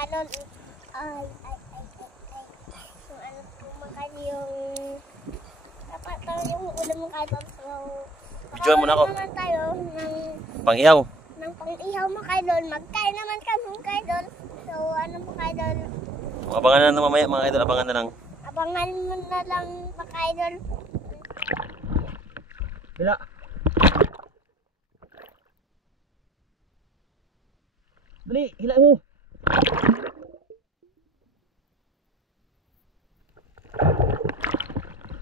mga idol, yung ano po mga yung dapat tayo yung ulam mga idol. So, Videoan mo na ako. naman tayo ng Pang-ihaw. pang-ihaw mga idol. Magkain naman kami mga idol. So, ano mga idol? Abangan na lang mamaya mga idol. Abangan na lang. Abangan mo na lang mga idol. Hila. Dali, hila mo.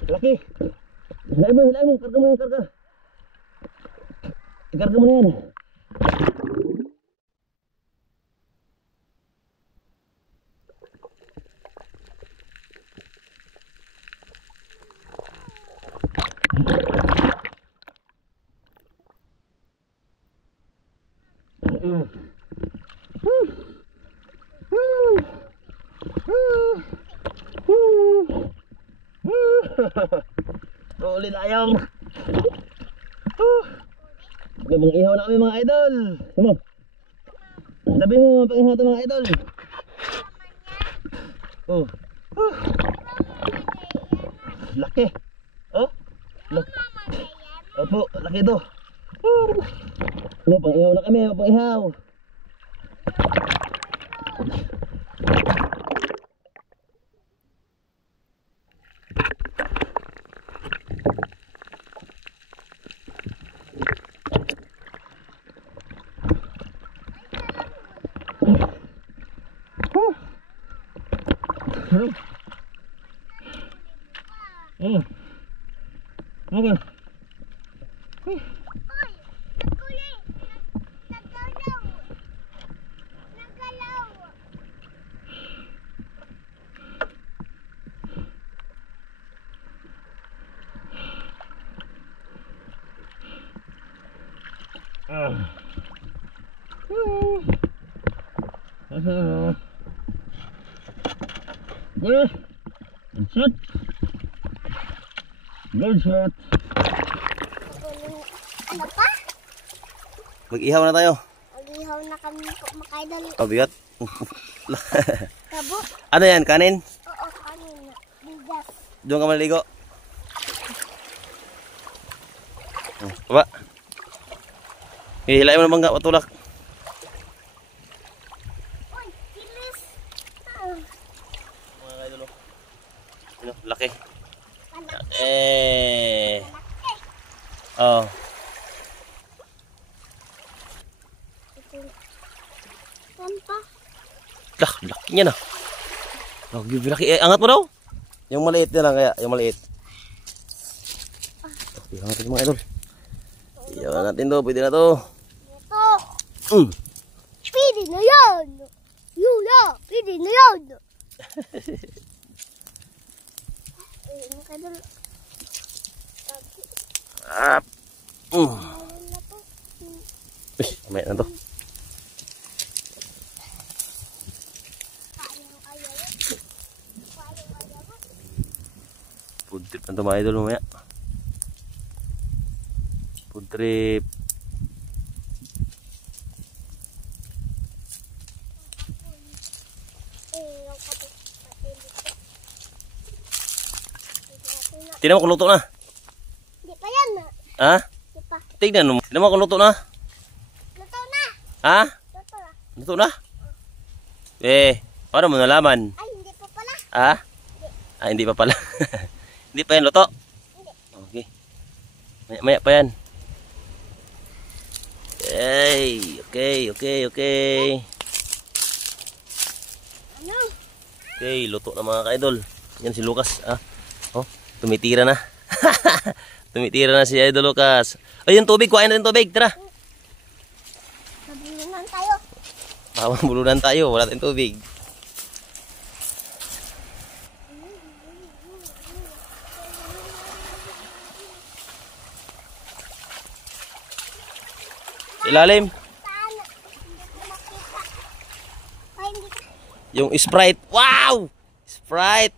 Laki. Hilain mo. Karga mo yan, karga. Ikarga mo na yan. Rolling ayam. Mga ihaw na kami mga idol. Sama. Sabi mo pang-ihaw ito mga idol. Oh. Laki. Oh. Laki. Opo, laki ito. Ano, pang-ihaw na kami, pang-ihaw. Okay. Good shot. Good shot. Ano pa? Mag-ihaw na tayo. Mag-ihaw na kami po mga idol. Pabigat. Kabo? Ano yan, kanin? Oo, kanina. Bigas. Doon ka maligo. Baba. Hihilain mo na bangga, patulak. Uy, kilis. Mga idol, ano, laki. Malaki. Oh. Saan pa? Laki niya na. Laki. Angat mo daw. Yung maliit na lang kaya, yung maliit. Ihaw natin mga idol. Ihaw natin to, pwede na to. Ito. Pwede na yan. Yula, pwede na yan. Mga idol. Mamaya na to. Food trip na to mga idol mamaya. Food trip. Tingnan mo kung luto na. Hindi pa yan. Ha? Hindi pa. Tingnan mo. Tingnan mo kung luto na. Luto na. Ha? Luto na. Luto na? Paano mo nalaman? Ay, hindi pa pala. Ha? Ah, hindi pa pala. Hindi pa yan luto? Hindi. Okay. Maya pa yan. Okay. Ano? Okay, luto na mga ka-idol. Yan si Lucas. Oh, tumitira na. Tumitira na si Idol Lucas. Ay, yung tubig. Kuhain natin tubig. Tara. Mabulunan tayo. Bulunan tayo. Wala tayong tubig. Ilalim. Saan? Hindi ko makita. Ay, hindi ka. Yung Sprite. Wow! Sprite.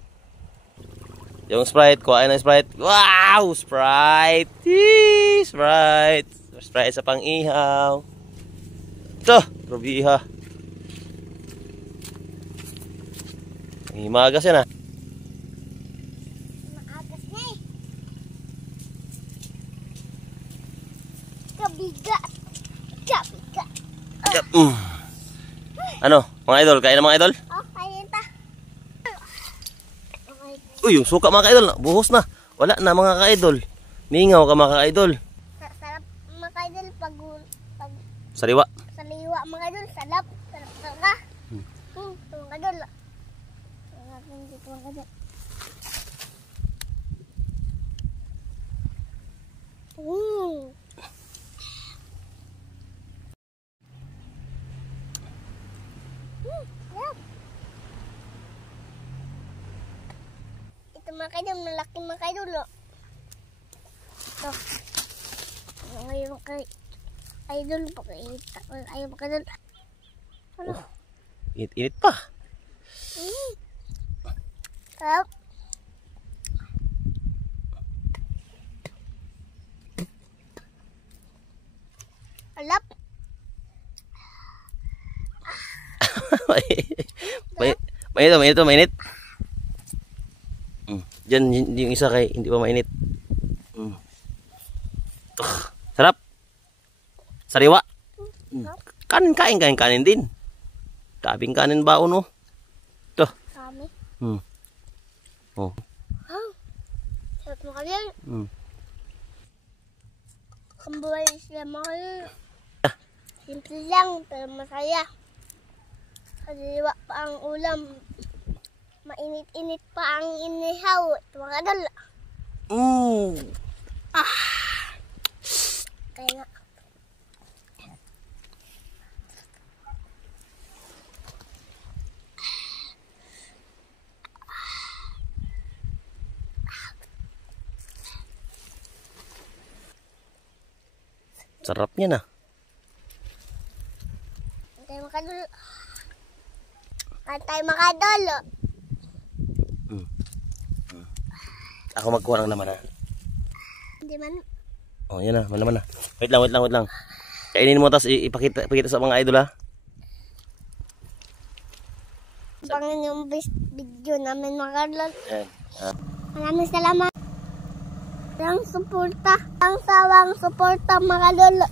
Yung Sprite. Kuhain ng Sprite. Wow! Sprite. Yee! Sprite. Sprite sa pang-ihaw. Ito. Probiha. Himagas yan ah. Maagas na eh. Kabigat. Kabigat. Yep. Ano, mga idol? Kain na mga idol? Oh, kain ta. Okay. Uy, yung suka mga ka-idol. Buhos na. Wala na mga ka-idol. Mingaw ka mga ka-idol. Sarap mga kaidol pag Sariwa. saliwa mga kaidol. Sarap. Sarap talaga. Ito mga kaidol. Sarap yung dito mga kaidol. Sarap. Ito mga kaidol. Malaki mga kaidol. Ito. Ngayon kay idol pakita ko ayaw mga kaidol. Ano? Init pa. Sarap. Alap. Mainit to, mainit. Diyan yung isa kay hindi pa mainit. Sarap. Sariwa. Kanin din. Tabing kanin baon oh. Ito. Kami. Oh. Sarap mo kayo. Ang buhay sila mga kayo. Simple lang pero masaya. Kaliwa pa ang ulam. Mainit-init pa ang inihaw. Ito mga kaidol. Kaya nga. Sarap niya na. Antay mga kaidol. Antay mga kaidol. Ako magkuha ng laman ha. Hindi man. Oh, yan na, naman na. Wait lang. Kainin mo tapos ipakita sa mga idol ha. Abangan yung video namin mga kaidol. Yan. Maraming salamat. Ang suporta. Ang sawang suporta mga kaidol.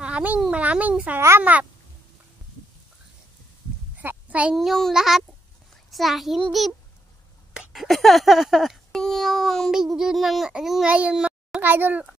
Maraming salamat. Sa inyong lahat. Sa hindi. Yung video ng ngayon mga kaidol.